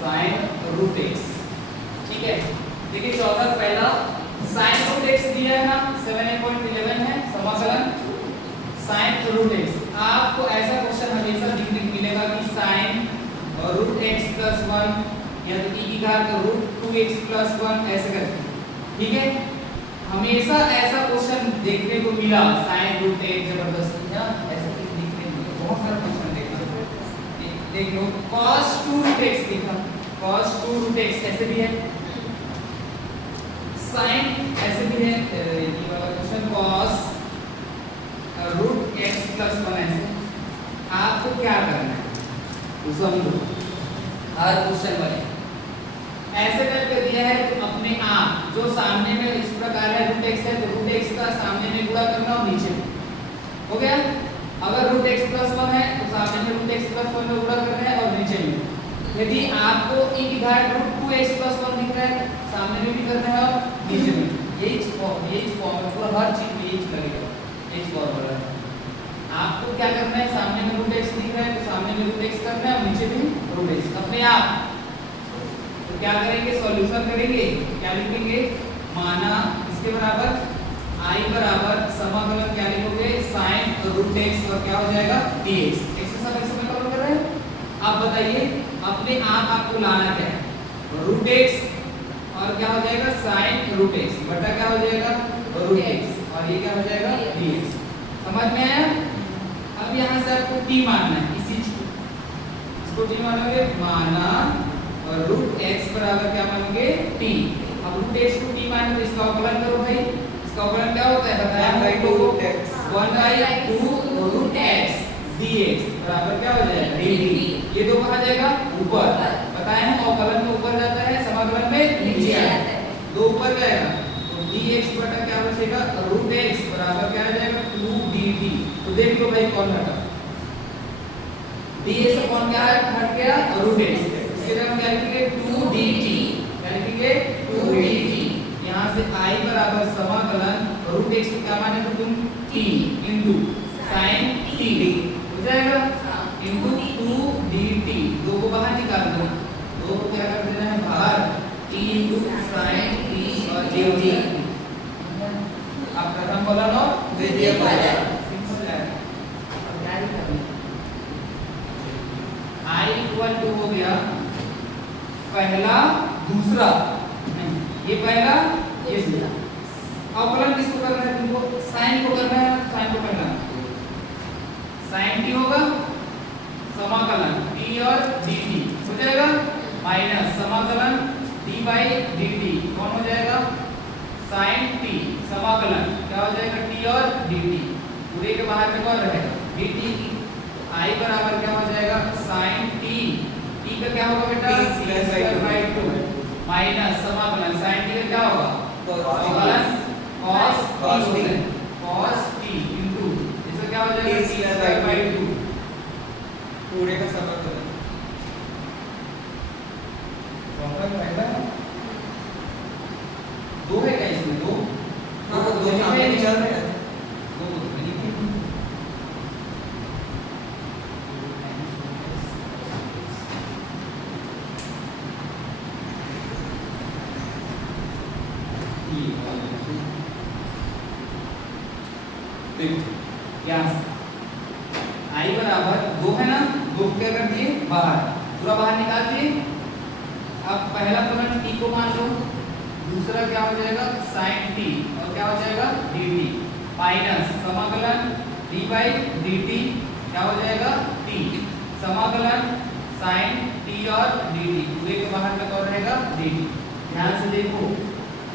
Sign root x. ठीक है, देखिए चौथा पहला साइन रूट एक्स दिया है ना 7.11 है समाकलन साइन रूट एक्स। आपको ऐसा क्वेश्चन हमेशा देखने को मिलेगा कि साइन रूट एक्स प्लस 1 या तो e की घात रूट 2x प्लस 1 ऐसे करके। ठीक है, हमेशा ऐसा क्वेश्चन देखने को मिला साइन रूट एक्स जबरदस्त है ऐसा देखने को मिला, बहुत सारा क्वेश्चन देखा। देख लो cos 2 रूट x देखा, cos 2 रूट x ऐसे भी है, साइन ऐसे भी है, ये वाला question cos root x plus 1 ऐसे। आपको क्या करना है तो समझो, हर क्वेश्चन बने ऐसे करके दिया है तो अपने आप जो सामने में इस प्रकार है रूट x है तो रूट x का सामने में गुणा करना और नीचे में हो गया। अगर रूट x प्लस 1 है तो सामने में रूट x प्लस 1 में गुणा करना है और नीचे में। यदि आपको e की घात रूट 2x प्लस 1 दिख रहा है सामने में भी करना है और नीचे में। यही फॉर्म पूरा हर चीज में यही लगेगा, यही फॉर्मूला है। आपको क्या करना है, सामने में रूट x दिख रहा है तो सामने में रूट x करना है और नीचे में रूट x अपने आप। तो क्या करेंगे, सॉल्यूशन करेंगे, क्या लिखेंगे, माना इसके बराबर i बराबर समाकलन क्या लिखोगे sin रूट x और क्या हो जाएगा dx। x के साथ x में कवर कर रहे हैं। आप बताइए अपने आप आपको लाना क्या है, रूट x और क्या हो जाएगा sin रूट x बटा क्या हो जाएगा रूट x और ये क्या हो जाएगा dx। समझ में आया? अब यहाँ से आपको t मानना है, इसी चीज को इसको t मानोगे, माना और रूट x बराबर क्या मानोगे t। अब रूट x को t माने तो इसका अवकलन करो भाई, इसका अवकलन क्या होता है बताया हम लोगों को 1/2 रूट x dx बराबर क्या हो जाएगा dt। ये दो कहाँ जाएगा ऊपर, बताया हम अवकलन में ऊपर जाता है समाकलन में नीचे आता है, दो ऊपर जाएगा तो dx बटा क्या बचेगा रूट x बराबर क्या आ जाएगा 2 dt। तो देख लो भाई कौन हटा, dx अपॉन क्या हट गया रूट x, इसके जगह क्या लिखेंगे 2 dt, क्या लिखेंगे 2 dt। यहाँ से i बराबर समाकलन रूट x को क्या माने तो तुम t इनटू sin t हो जाएगा इनटू 2 dt। दो को बाहर निकाल दो, दो को क्या कर देना है बाहर, t इनटू sin t और dt। अब प्रथम फलन और द्वितीय फलन i इक्वल टू हो गया पहला दूसरा, ये पहला ये दूसरा। अवकलन किसको करना है तुमको, साइन को करना है, साइन को पहला साइन t होगा समाकलन t और dt हो जाएगा माइनस समाकलन d बाई dt कौन हो जाएगा साइन t समाकलन क्या हो जाएगा t और dt। पूरे के बाहर में कौन रहेगा dt की i बराबर क्या हो जाएगा sin t, t का क्या होगा बेटा t/2 माइनस समाकलन sin t का क्या होगा समाकलन cos t cos t into इसका क्या हो जाएगा t/2 पूरे का समाकलन। दो है क्या इसमें, दो हाँ तो दो सामने नहीं चल रहे हैं, i बराबर दो है ना, दो क्या कर दिए बाहर, पूरा बाहर निकाल दिए। अब पहला फलन t को मान लो, दूसरा क्या हो जाएगा sin t और क्या हो जाएगा dt माइनस समाकलन d बाई dt क्या हो जाएगा t समाकलन sin t और dt पूरे के बाहर में कौन रहेगा dt। ध्यान से देखो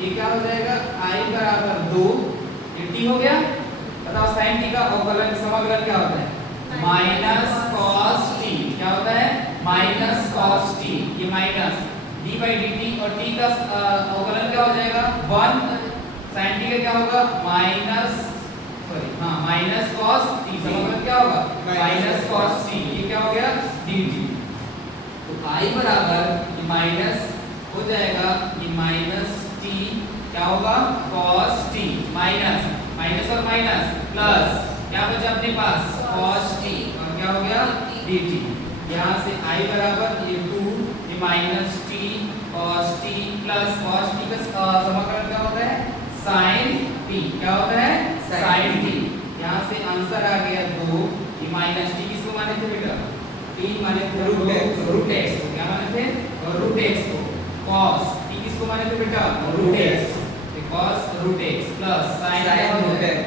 ये क्या हो जाएगा i बराबर 2 ये t हो गया। बताओ sin t का अवकलन समाकलन क्या होता है माइनस cos t, क्या होता है माइनस cos t, ये माइनस d बाई dt और t का अवकलन क्या हो जाएगा 1 sin t का क्या होगा माइनस माइनस cos t समाकलन क्या होगा माइनस cos t, ये क्या हो गया dt। तो i बराबर ये माइनस हो जाएगा ये माइनस t क्या होगा cos t माइनस माइनस और माइनस प्लस क्या बचा अपने पास cos t और क्या हो गया dt। यहाँ से i बराबर ये 2 ये ये minus T cos t plus cos t का समाकलन क्या होता है sin t। क्या होता है sin t। यहाँ से आंसर आ गया 2। ये माइनस टी किसको माने थे बेटा t माने थे रूट x को। क्या माने थे रूट x को। cos t किसको माने थे बेटा root x। cos root x plus sin root x।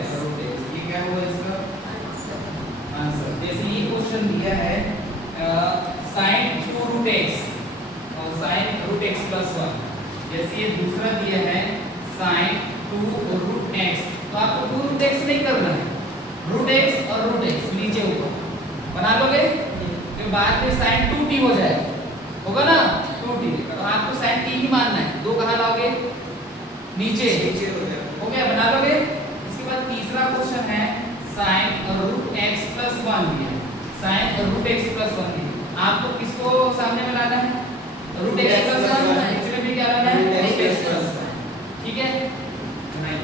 ये क्या हुआ इसका आंसर। जैसे ये क्वेश्चन दिया है sin 2 रूट x और sin रूट x प्लस 1। जैसे ये दूसरा दिया है sin 2 रूट x, तो आपको 2 रूट x नहीं करना है, रूट x और रूट x नीचे ऊपर बना लोगे तो बाद में sin 2t हो जाएगा, होगा ना 2t। तो आपको sin t ही मानना है। 2 कहाँ लाओगे नीचे हो गया, बना लोगे। इसके बाद तीसरा क्वेश्चन है sin रूट x प्लस 1 दिया है, sin रूट x प्लस 1 दिया। आपको किसको सामने में लाना है रूट x प्लस 1, इसमें भी क्या लाना है रूट x प्लस 1। ठीक है नहीं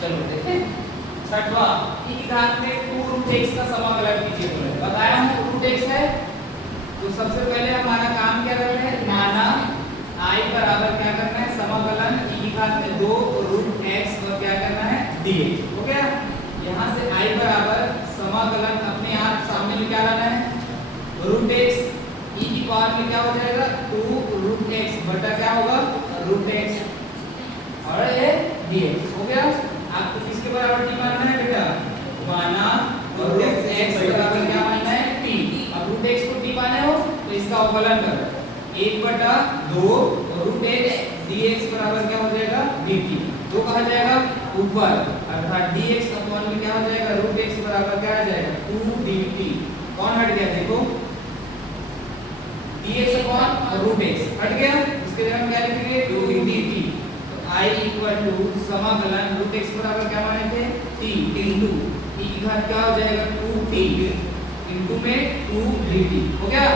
चलो देखें छठवां e की घात में 2 रूट x का समाकलन कीजिए। बोले बताया हमको रूट x है, तो सबसे पहले हमारा काम क्या करना है, माना I बराबर क्या करना है समाकलन e की घात में 2 रूट x और क्या करना है dx। हो गया। यहाँ से I बराबर समाकलन अपने आप सामने में क्या लाना है रूट x, e की पावर में क्या हो जाएगा 2 रूट x बटा क्या होगा रूट x और ये dx। हो गया। आपको किसके बराबर t मानना है बेटा, माना रूट x बराबर क्या मानना है t। अब रूट x को t माने हो तो इसका अवकलन करो 1/2 रूट x dx बराबर क्या हो जाएगा dt। 2 कहा जाएगा ऊपर, अर्थात dx अपॉन में क्या हो जाएगा रूट x बराबर क्या आ जाएगा 2 dt। कौन हट गया देखो dx अपॉन रूट x हट गया, इसके जगह हम क्या लिखेंगे 2 dt। I इक्वल टू समाकलन रूट x बराबर क्या माने थे t इनटू e की घात क्या हो जाएगा 2t इनटू में 2 dt। हो गया।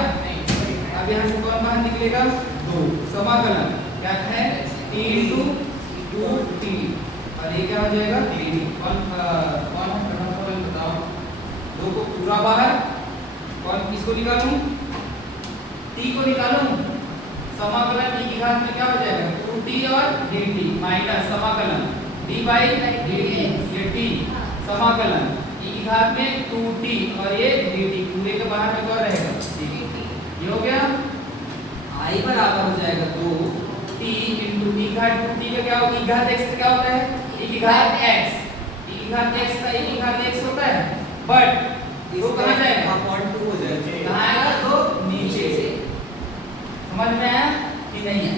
अब यहाँ से कौन बाहर निकलेगा 2, समाकलन क्या है t इनटू 2t और ये क्या हो जाएगा dt। कौन कौन है बताओ, 2 को पूरा बाहर, कौन किसको निकालूं t को निकालूं। समाकलन e की घात में क्या हो जाएगा 2t और dt माइनस समाकलन d बाई dt ये t समाकलन e की घात में 2t और ये dt पूरे के बाहर में कौन रहेगा dt। ये हो गया। I बराबर हो जाएगा 2t इनटू e घात 2t का क्या होगा e घात x का क्या होता है e की घात x, e की घात x का e की घात x होता है, बट वो कहां जाएगा अपॉन 2 हो जाएगा, कहां आएगा तो नीचे। समझ में आया कि नहीं है।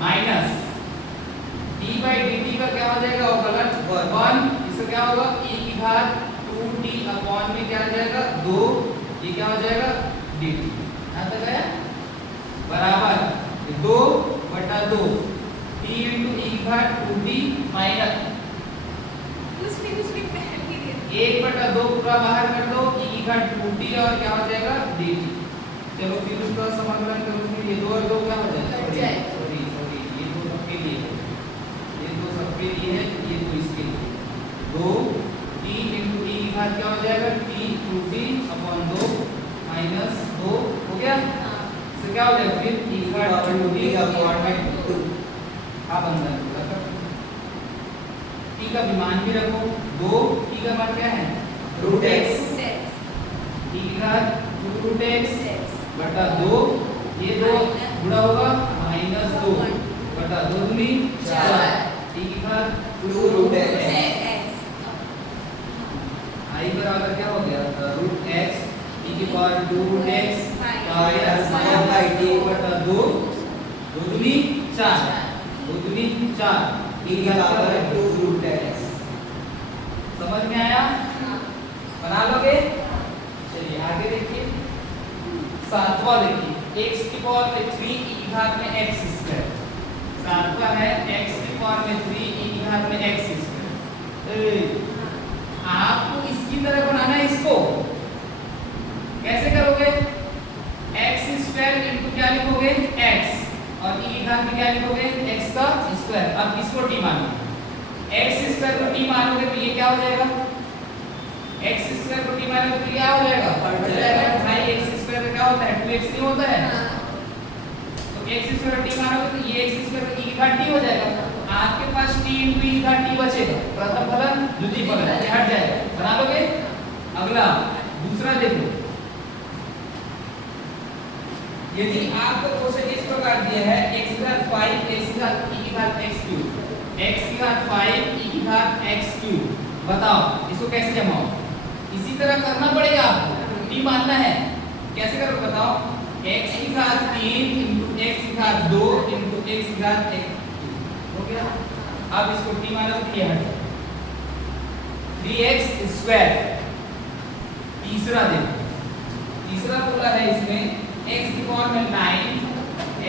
माइनस d बाई dt का क्या हो जाएगा अवकलन 1, इसका क्या होगा e की घात 2t अपॉन में क्या आ जाएगा 2, ये क्या हो जाएगा dt। यहाँ तक आया बराबर 2/2 t इनटू e की घात 2t माइनस 1/2 पूरा बाहर कर दो e की घात 2t और क्या हो जाएगा dt। चलो फिर उसका समाकलन करो, फिर ये 2 और 2 क्या हो जाएगा सॉरी ये 2 सबके लिए है, ये 2 सबके लिए है, ये 2 इसके लिए 2 t इनटू e की घात क्या हो जाएगा t 2t अपॉन 2 माइनस 2। हो गया। इससे क्या हो जाएगा फिर e की घात 2t अपॉन 2 आप अंदर t का विमान भी रखो 2, t का मान क्या है रूट x, t की घात 2 रूट x बटा 2, ये 2 गुणा होगा माइनस 2 बटा 2 दूनी 4 t की घात 2 रूट x। I बराबर क्या हो गया रूट x e की power 2 root x minus t बटा 2 दूनी 4 2 दूनी 4 e की घात 2 रूट x। समझ में आया, बना लोगे। चलिए आगे देखिए सातवां देखिए x की पावर में 3 e की घात में x स्क्वायर। सातवां है x की पावर में 3 e की घात में x स्क्वायर। आपको इसकी तरह बनाना है, इसको कैसे करोगे x स्क्वायर इनटू क्या लिखोगे x और e की घात स्थान पे क्या लिखोगे x का स्क्वायर। अब इसको t मानोगे, x स्क्वायर को t मानोगे तो ये क्या हो जाएगा, x स्क्वायर को t मानोगे तो क्या हो जाएगा, हट जाएगा। भाई x स्क्वायर का क्या होता है 2x नहीं होता है, तो x स्क्वायर t मानोगे तो ये x स्क्वायर का e घात t हो जाएगा। आपके पास t into e घात t बचेगा, प्रथम फलन द्वितीय फलन ये हट जाएगा, बना लोगे। अगला दूसरा देखो, यदि आपको क्वेश्चन इस प्रकार दिया है x की घात 5 x की घात e की घात x क्यूब, x की घात 5 e की घात x क्यूब, बताओ इसको कैसे जमाओ। इसी तरह करना पड़ेगा आपको, t मानना है, कैसे करोगे बताओ, x की घात 3 into x की घात 2 into x की घात 1 हो गया। अब इसको t मानो तो ये हट जाएगा, 3x स्क्वायर। तीसरा देखो, तीसरा बोला है इसमें x की पावर में 9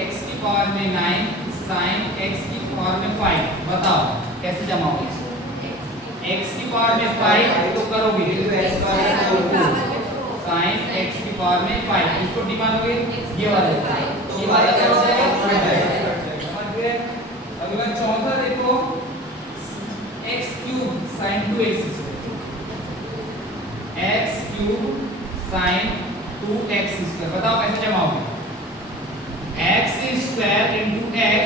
x की पावर में 9 sin x की पावर में 5, बताओ कैसे जमाओगे इसको। x की पावर में 5 तो करोगे sin x की पावर में 5, इसको डी मानोगे ये वाला क्या हो जाएगा, समझ गए। अगला चौथा देखो, x cube sin 2x x cube sin 2x square, बताओ कैसे जमाओगे, x square into x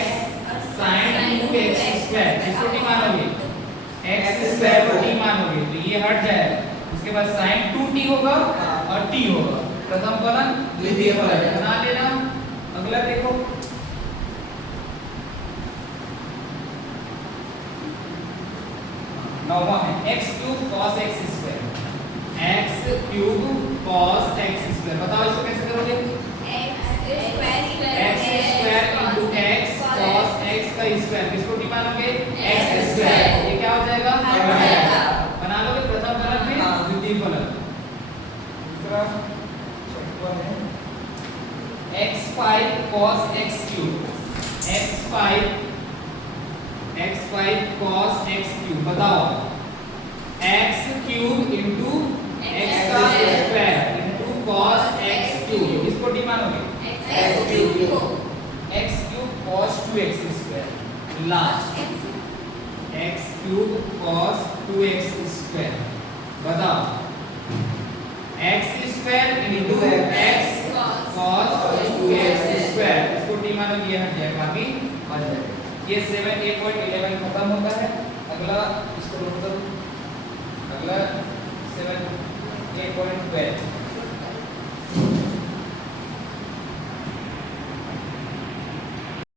sin 2x square, इसको टी मानोगे, x स्क्वायर को टी मानोगे तो ये हट जाएगा, उसके बाद sin 2t होगा और t होगा, प्रथम फलन द्वितीय फलन बना लेना। अगला देखो, नौवां है x cube cos x square, x cube cos x square, बताओ इसको कैसे करोगे, x square into x cos x का स्क्वायर, किसको टी मानोगे x स्क्वायर, ये क्या हो जाएगा, बना लोगे प्रथम फलन में द्वितीय फलन। दूसरा छठवां है x5 cos x cube, x5 cos x cube, बताओ x क्यूब into x का square into cos x cube, इसको डी मानोगे x cube cos 2x square, last x cube cos 2x square, बताओ x square into x cos 2x square, इसको D मानोगे ये हट जाएगा, बाकी बच जाएगा। ये 7.11 खत्म होता है। अगला इसको नोट करो, अगला 7.8.12